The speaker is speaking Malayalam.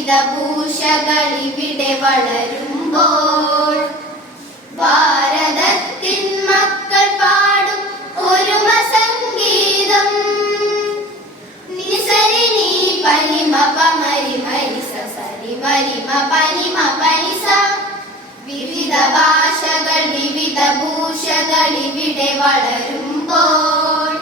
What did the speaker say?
വിവിധ ഭൂഷകളിവിടെ വളരുമ്പോൾ ഭാരതത്തിൻ മക്കൾ പാടും ഒരുമ സംഗീതം. നിസരി നീ പനിമ പമരി മരിസ സരി മരിമ പനിമ പനിസ. വിവിധ ഭാഷകൾ വിവിധ ഭൂഷകളിവിടെ വളരുമ്പോൾ